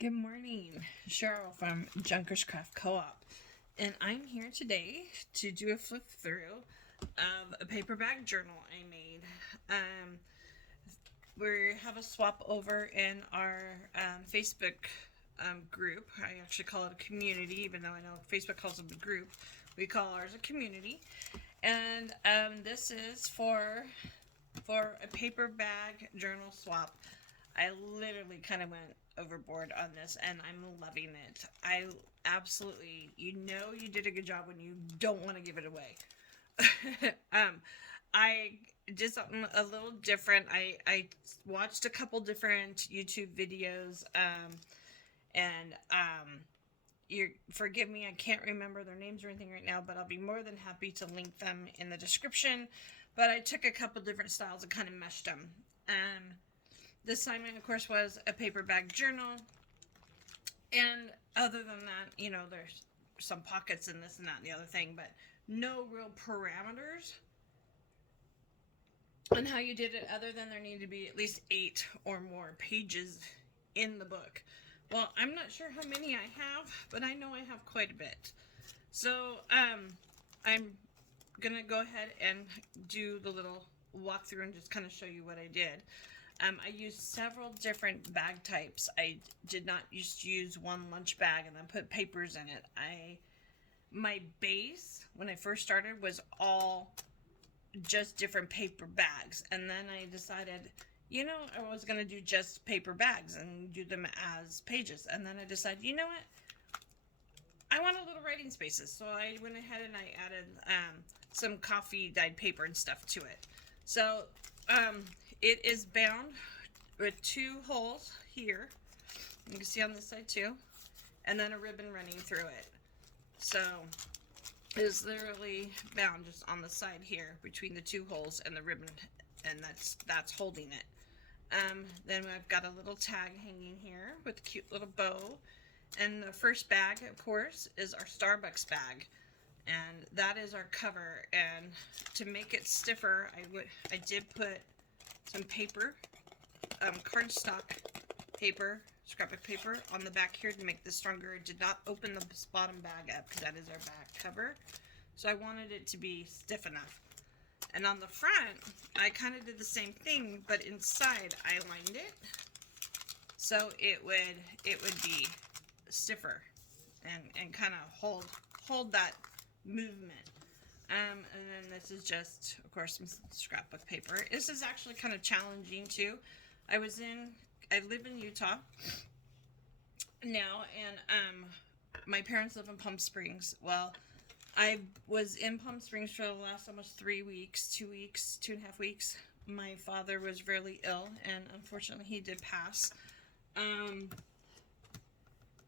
Good morning, Cheryl from Junkers Craft Co-op, and I'm here today to do a flip through of a paper bag journal I made. We have a swap over in our Facebook group. I actually call it a community, even though I know Facebook calls it a group. We call ours a community, and this is for a paper bag journal swap. I literally kind of went overboard on this and I'm loving it. I absolutely, you did a good job when you don't want to give it away. I did something a little different. I watched a couple different YouTube videos, and you forgive me, I can't remember their names or anything right now, but I'll be more than happy to link them in the description. But I took a couple different styles and kind of meshed them. The assignment, of course, was a paper bag journal. And other than that, there's some pockets and this and that and the other thing, but no real parameters on how you did it, other than there needed to be at least 8 or more pages in the book. Well, I'm not sure how many I have, but I know I have quite a bit. So, I'm gonna go ahead and do the little walkthrough and just kind of show you what I did. I used several different bag types. I did not just use one lunch bag and then put papers in it. My base, when I first started, was all just different paper bags. And then I decided, I was going to do just paper bags and do them as pages. And then I decided, you know what? I want a little writing spaces. So I went ahead and I added some coffee dyed paper and stuff to it. So, it is bound with 2 holes here. You can see on this side too. And then a ribbon running through it. So it is literally bound just on the side here between the 2 holes and the ribbon, and that's holding it. Then I've got a little tag hanging here with a cute little bow. And the first bag, of course, is our Starbucks bag. And that is our cover. And to make it stiffer, I did put some paper, cardstock paper, scrapbook paper on the back here to make this stronger. I did not open the bottom bag up because that is our back cover. So I wanted it to be stiff enough. And on the front, I kind of did the same thing, but inside I lined it so it would be stiffer and kind of hold that movement. And then this is just, of course, some scrapbook paper. This is actually kind of challenging too. I live in Utah now, and my parents live in Palm Springs. Well, I was in Palm Springs for the last almost 3 weeks, 2 weeks, 2.5 weeks. My father was really ill, and unfortunately he did pass.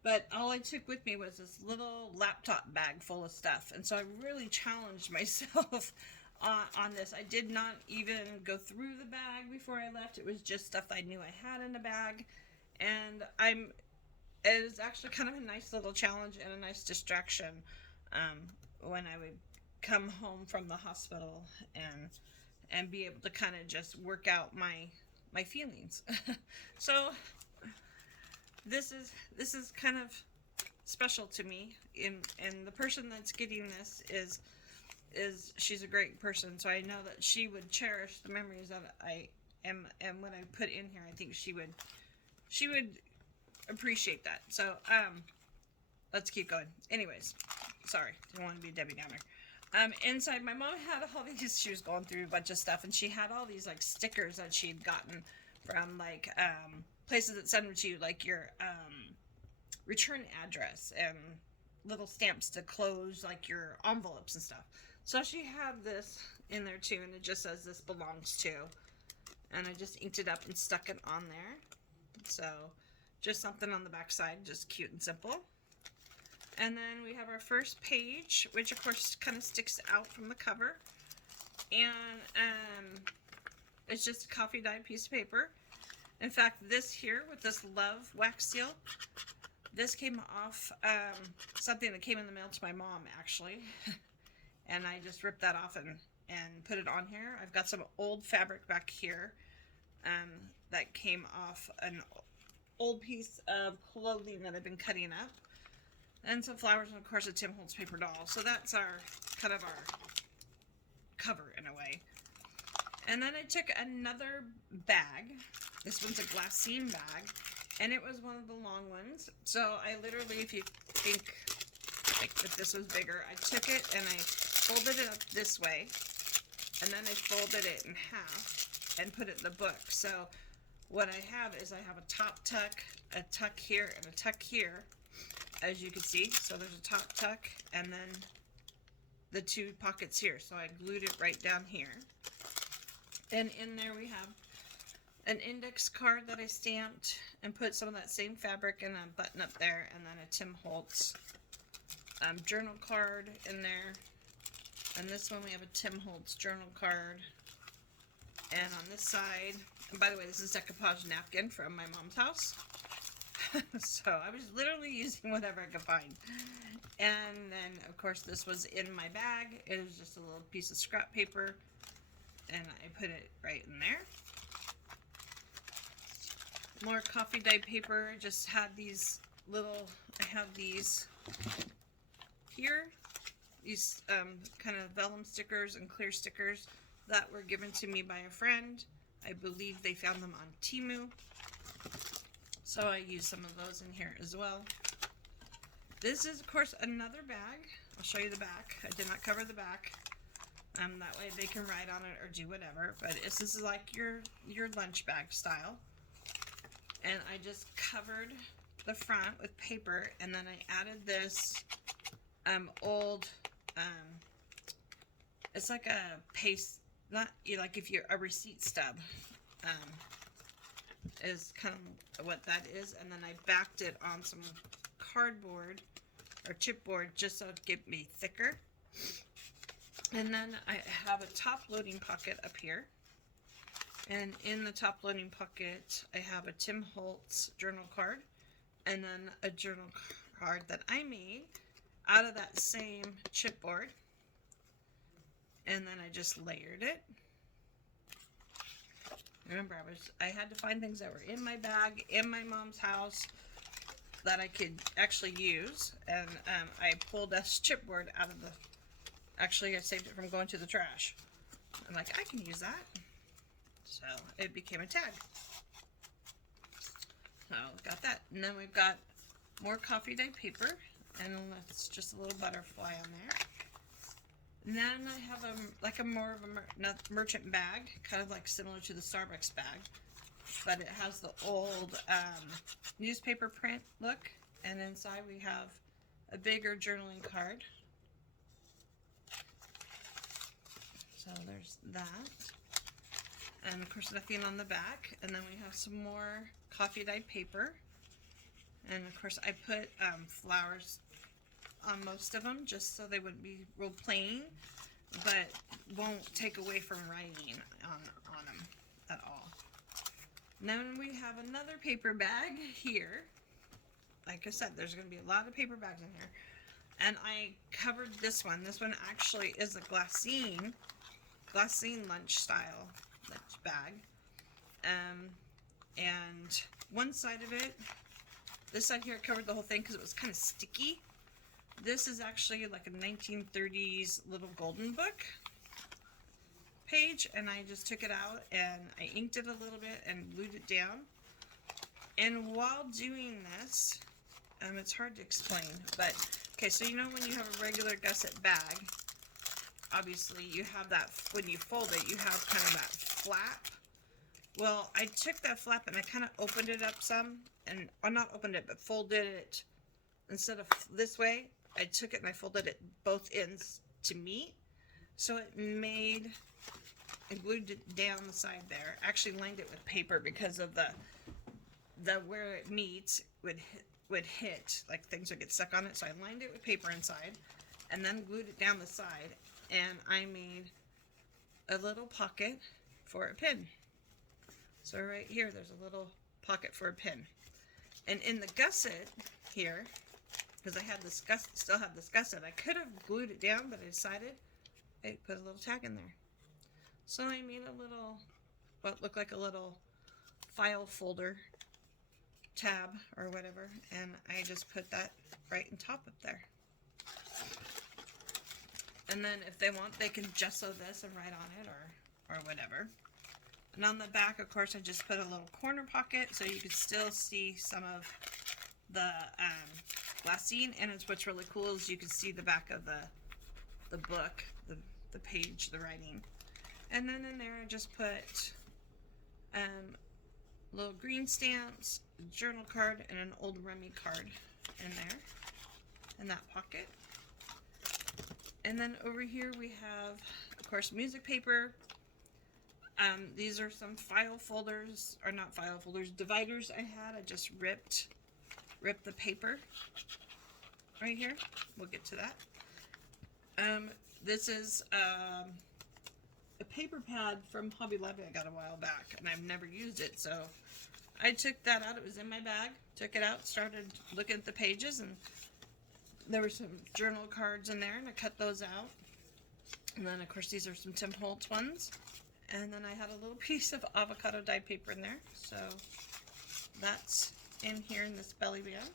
But all I took with me was this little laptop bag full of stuff. And so I really challenged myself on this. I did not even go through the bag before I left. It was just stuff I knew I had in the bag. And it was actually kind of a nice little challenge and a nice distraction when I would come home from the hospital and be able to kind of just work out my feelings. So this is kind of special to me, and the person that's getting this is she's a great person, so I know that she would cherish the memories that I am, and what I put in here, I think she would appreciate that. So let's keep going. Anyways, sorry, didn't want to be a Debbie Downer. Inside, my mom had all these, she was going through a bunch of stuff, and she had all these like stickers that she'd gotten from like places that send them to you, like your return address, and little stamps to close like your envelopes and stuff. So she had this in there too, and it just says "This belongs to," and I just inked it up and stuck it on there. So just something on the back side, just cute and simple. And then we have our first page, which of course kind of sticks out from the cover, and it's just a coffee dyed piece of paper. In fact, this here with this love wax seal, this came off something that came in the mail to my mom, actually. And I just ripped that off and put it on here. I've got some old fabric back here that came off old piece of clothing that I've been cutting up. And some flowers, and of course a Tim Holtz paper doll. So that's our, kind of our cover in a way. And then I took another bag. This one's a glassine bag. And it was one of the long ones. So I literally, if you think like if this was bigger, I took it and I folded it up this way. And then I folded it in half and put it in the book. So what I have is I have a top tuck, a tuck here, and a tuck here, as you can see. So there's a top tuck and then the two pockets here. So I glued it right down here. And in there we have an index card that I stamped and put some of that same fabric and a button up there, and then a Tim Holtz journal card in there. And this one we have a Tim Holtz journal card. And on this side, and by the way, this is a decoupage napkin from my mom's house. So I was literally using whatever I could find. And then, of course, this was in my bag. It was just a little piece of scrap paper. And I put it right in there. More coffee dyed paper. I just had these little, I have these here. These kind of vellum stickers and clear stickers that were given to me by a friend. I believe they found them on Temu. So I used some of those in here as well. This is, of course, another bag. I'll show you the back. I did not cover the back. That way they can write on it or do whatever. But this is like your lunch bag style. And I just covered the front with paper, and then I added this old, it's like a paste, not like if you're a receipt stub, is kind of what that is. And then I backed it on some cardboard or chipboard just so it would get me thicker. And then I have a top loading pocket up here. And in the top loading pocket, I have a Tim Holtz journal card. And then a journal card that I made out of that same chipboard. And then I just layered it. Remember, I had to find things that were in my bag, in my mom's house, that I could actually use. And I pulled this chipboard out of the, actually I saved it from going to the trash. I'm like, I can use that. So it became a tag. So got that. And then we've got more coffee dyed paper. And it's just a little butterfly on there. And then I have a more of a merchant bag, kind of like similar to the Starbucks bag, but it has the old newspaper print look. And inside we have a bigger journaling card. So there's that. And of course nothing on the back. And then we have some more coffee dyed paper. And of course I put flowers on most of them just so they wouldn't be real plain, but won't take away from writing on them at all. And then we have another paper bag here. Like I said, there's going to be a lot of paper bags in here. And I covered this one. This one actually is a glassine lunch style lunch bag. And one side of it, this side here, covered the whole thing because it was kind of sticky. This is actually like a 1930s little golden book page, and I just took it out and I inked it a little bit and glued it down. And while doing this, it's hard to explain, but okay, so you know when you have a regular gusset bag, obviously you have that, when you fold it, you have kind of that flap. Well, I took that flap and I kind of opened it up some, and, or not opened it, but folded it instead of this way. I took it and I folded it both ends to meet. So it made, and glued it down the side there. Actually lined it with paper because of the where it meets would hit, like things would get stuck on it. So I lined it with paper inside and then glued it down the side. And I made a little pocket for a pin. So right here, there's a little pocket for a pin. And in the gusset here, because I had this still have this gusset, I could have glued it down, but I decided I'd put a little tag in there. So I made a little, what looked like a little file folder tab or whatever, and I just put that right in top up there. And then if they want, they can gesso this and write on it or whatever. And on the back, of course, I just put a little corner pocket so you can still see some of the glassine. And what's really cool is you can see the back of the book, the page, the writing. And then in there, I just put little green stamps, a journal card, and an old Rummy card in there, in that pocket. And then over here we have, of course, music paper. These are some file folders, or not file folders, dividers I had. I just ripped the paper right here. We'll get to that. This is a paper pad from Hobby Lobby I got a while back, and I've never used it, so I took that out. It was in my bag, took it out, started looking at the pages, and there were some journal cards in there, and I cut those out. And then, of course, these are some Tim Holtz ones. And then I had a little piece of avocado dyed paper in there, so that's in here in this belly band.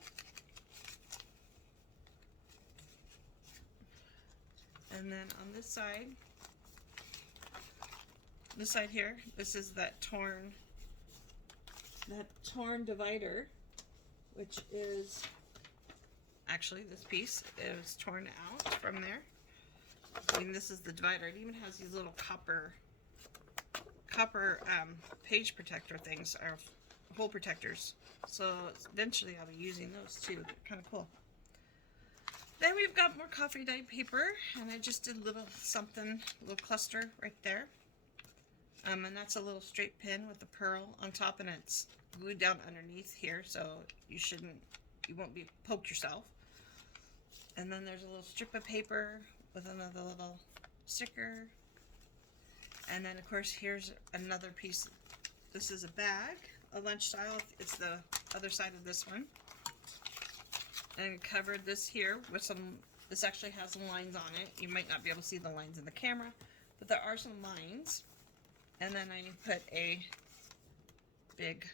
And then on this side here, this is that torn divider, which is actually this piece. It was torn out from there. I mean, this is the divider. It even has these little copper page protector things, or hole protectors. So eventually I'll be using those too. They're kind of cool. Then we've got more coffee dyed paper, and I just did a little something, a little cluster right there. And that's a little straight pin with the pearl on top, and it's glued down underneath here, so you won't be poke yourself. And then there's a little strip of paper with another little sticker. And then, of course, here's another piece. This is a bag, a lunch style. It's the other side of this one. And I covered this here with some, this actually has some lines on it. You might not be able to see the lines in the camera, but there are some lines. And then I put a big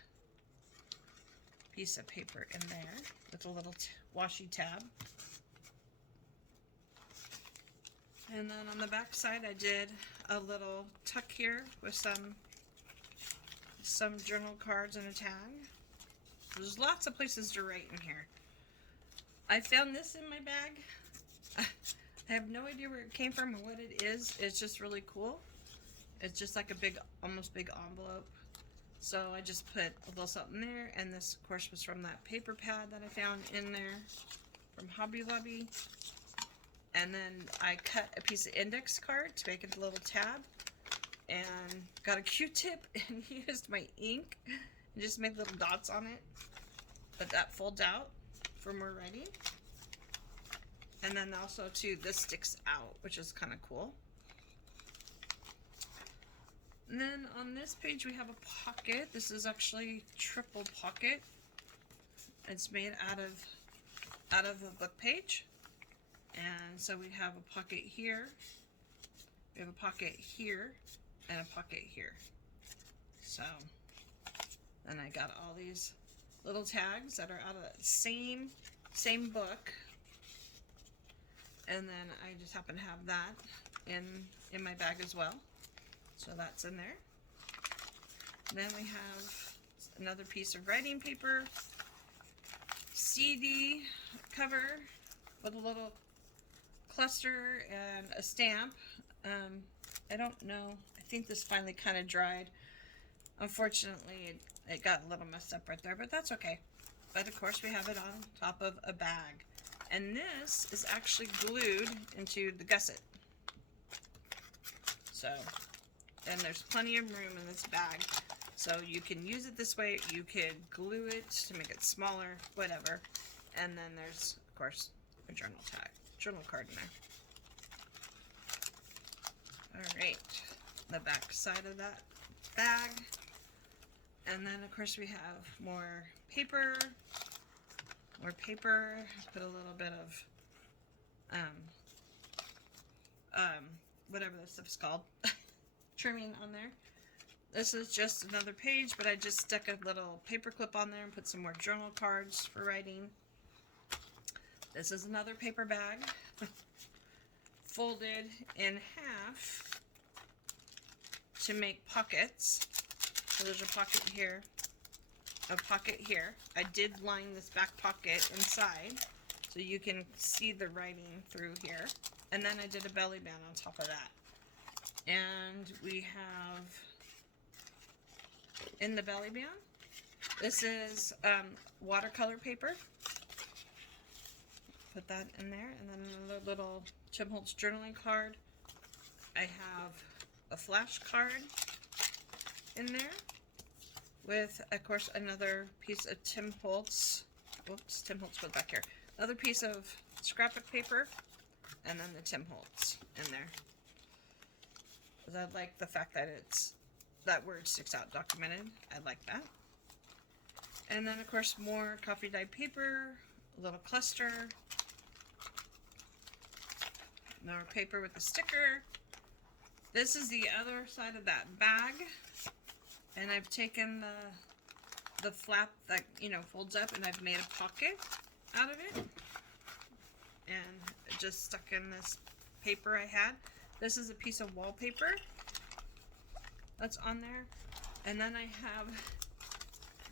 piece of paper in there with a little washi tab. And then on the back side, I did a little tuck here with some journal cards and a tag. There's lots of places to write in here. I found this in my bag. I have no idea where it came from or what it is. It's just really cool. It's just like a big, almost big envelope. So I just put a little something there, and this, of course, was from that paper pad that I found in there from Hobby Lobby. And then I cut a piece of index card to make it a little tab, and got a Q-tip and used my ink and just made little dots on it. But that folds out for more writing. And then also too, this sticks out, which is kind of cool. And then on this page we have a pocket. This is actually triple pocket. It's made out of a book page. And so we have a pocket here, we have a pocket here, and a pocket here. So then I got all these little tags that are out of the same book. And then I just happen to have that in my bag as well. So that's in there. Then we have another piece of writing paper, CD cover with a little cluster and a stamp. I don't know, I think this finally kind of dried. Unfortunately, it got a little messed up right there, but that's okay. But of course we have it on top of a bag. And this is actually glued into the gusset. So, and there's plenty of room in this bag. So you can use it this way, you could glue it to make it smaller, whatever. And then there's, of course, a journal card in there. Alright, the back side of that bag. And then, of course, we have more paper. Put a little bit of, whatever this stuff's called, trimming on there. This is just another page, but I just stuck a little paper clip on there and put some more journal cards for writing. This is another paper bag, folded in half to make pockets. So there's a pocket here, a pocket here. I did line this back pocket inside so you can see the writing through here. And then I did a belly band on top of that. And we have in the belly band, this is watercolor paper. Put that in there, and then another little Tim Holtz journaling card. I have a flash card in there with, of course, another piece of Tim Holtz. Whoops, Tim Holtz put back here. Another piece of scrapbook paper, and then the Tim Holtz in there. Because I like the fact that that word sticks out, documented. I like that. And then, of course, more coffee dyed paper, a little cluster. More paper with a sticker. This is the other side of that bag. And I've taken the flap that, you know, folds up, and I've made a pocket out of it. And just stuck in this paper I had. This is a piece of wallpaper that's on there. And then I have,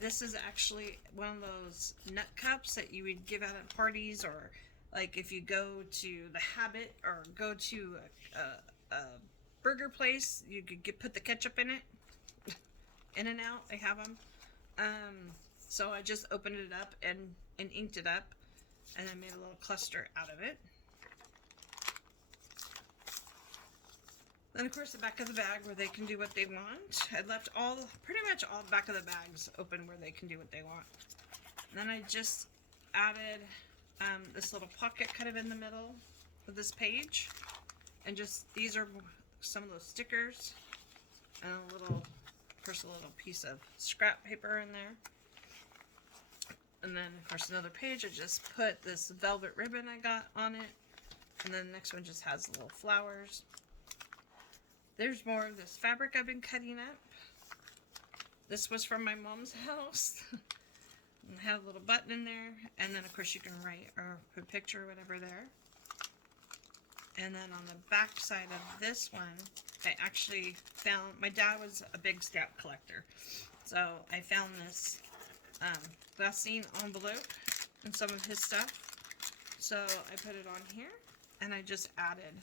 this is actually one of those nut cups that you would give out at parties, or like if you go to the Habit or go to a burger place, you could put the ketchup in it. In and out, I have them. So I just opened it up and inked it up, and I made a little cluster out of it. Then, of course, the back of the bag where they can do what they want. I left pretty much all the back of the bags open where they can do what they want. And then I just added this little pocket kind of in the middle of this page. And just, these are some of those stickers. And a little, of course, a little piece of scrap paper in there. And then, of course, another page, I just put this velvet ribbon I got on it. And then the next one just has little flowers. There's more of this fabric I've been cutting up. This was from my mom's house. And I had a little button in there. And then, of course, you can write or put a picture or whatever there. And then on the back side of this one, I actually found, my dad was a big stamp collector. So I found this glassine envelope and some of his stuff. So I put it on here, and I just added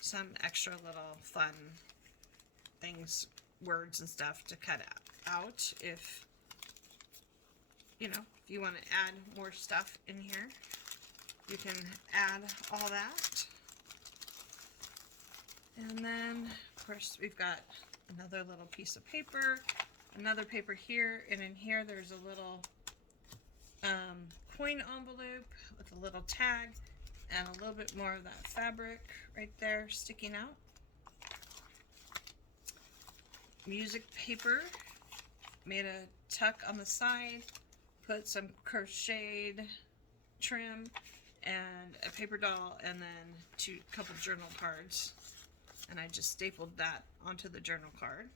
some extra little fun things, words and stuff to cut out if, you know, if you want to add more stuff in here, you can add all that. And then, of course, we've got another little piece of paper, another paper here, and in here there's a little coin envelope with a little tag and a little bit more of that fabric right there sticking out. Music paper, made a tuck on the side, put some crocheted trim and a paper doll, and then a couple journal cards. And I just stapled that onto the journal card,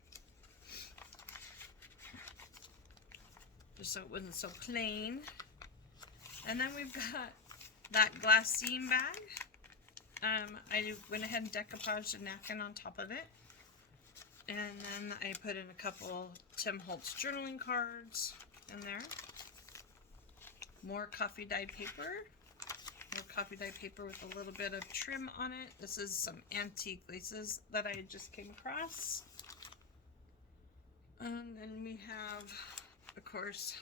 just so it wasn't so plain. And then we've got that glassine bag. I went ahead and decoupaged a napkin on top of it. And then I put in a couple Tim Holtz journaling cards in there. More coffee dyed paper. More coffee dye paper with a little bit of trim on it. This is some antique laces that I just came across. And then we have, of course,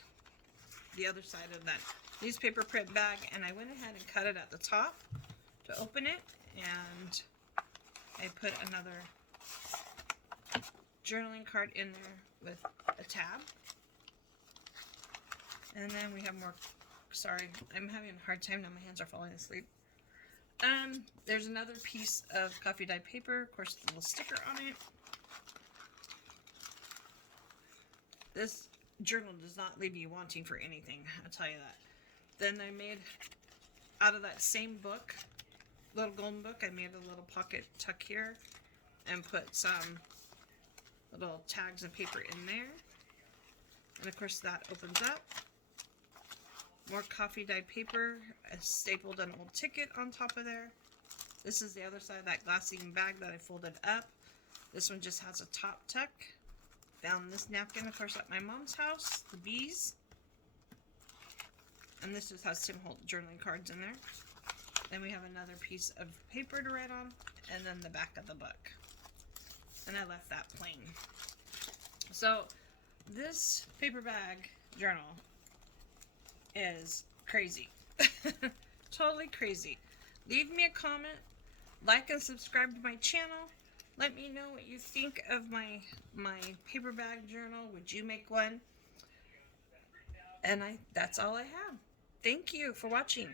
the other side of that newspaper print bag, and I went ahead and cut it at the top to open it, and I put another journaling card in there with a tab. And then we have more. Sorry, I'm having a hard time now. My hands are falling asleep. There's another piece of coffee dyed paper. Of course, the little sticker on it. This journal does not leave you wanting for anything. I'll tell you that. Then I made, out of that same book, little golden book, I made a little pocket tuck here and put some little tags and paper in there. And of course that opens up. More coffee dyed paper, stapled an old ticket on top of there. This is the other side of that glassine bag that I folded up. This one just has a top tuck. Found this napkin, of course, at my mom's house, the bees. And this just has Tim Holt journaling cards in there. Then we have another piece of paper to write on, and then the back of the book. And I left that plain. So this paper bag journal is crazy. Totally crazy. Leave me a comment, like and subscribe to my channel. Let me know what you think of my paper bag journal. Would you make one? And that's all I have. Thank you for watching.